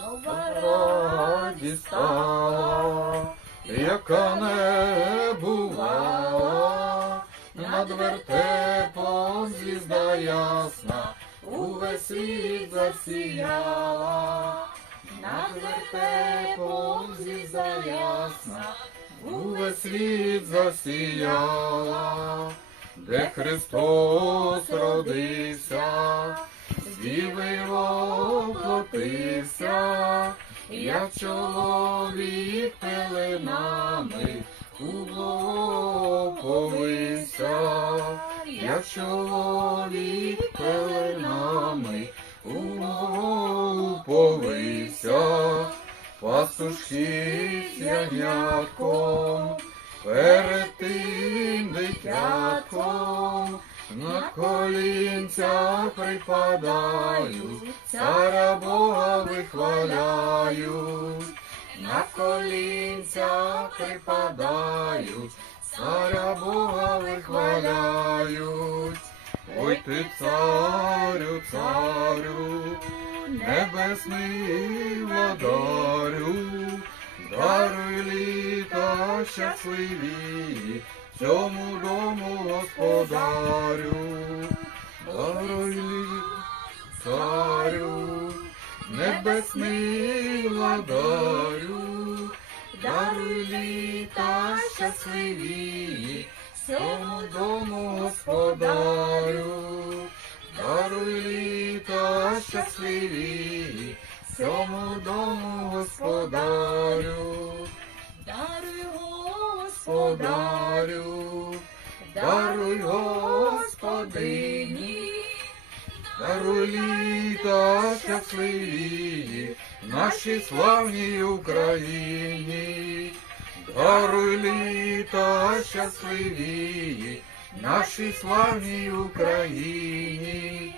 нова стала, яка не бувала, над вертепом звізда ясна, увесь світ засіяла, над вертепом звізда ясна, увесь світ засіяла, де Христос родився, з діви воплотився, як чоловік пеленами уповився, як чоловік пеленами уповився, пастушки з ягнятком, перед тим дитятком, на колінця припадаю, царя Бога вихваляю, на колінця припадаю, царя Бога вихваляють. Ой ти царю, царю, небесний владарю, даруй літа щасливі, цьому дому господарю, даруй царю, небесний владарю, даруй літа щасливі, цьому дому господарю, даруй літа щасливі, цьому дому господарю, Даруй, Господи, господарю, даруй господині, даруй літа щасливі, нашій славній Україні, даруй літа щасливі, нашій славній Україні.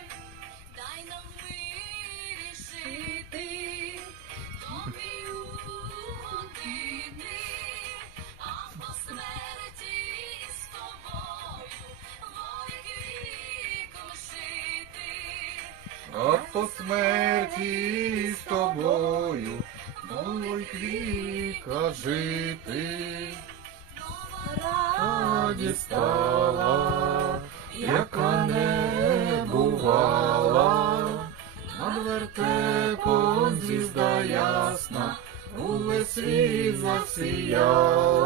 А по смерті з тобою? Новий віка жити. Раді стала, яка не бувала, над вертепом звізда ясна, увесь світ засіяла,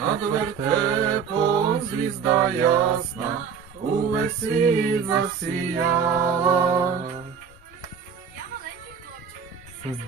над вертепом звізда ясна, увесь світ засіяла. Я маленький хлопчик.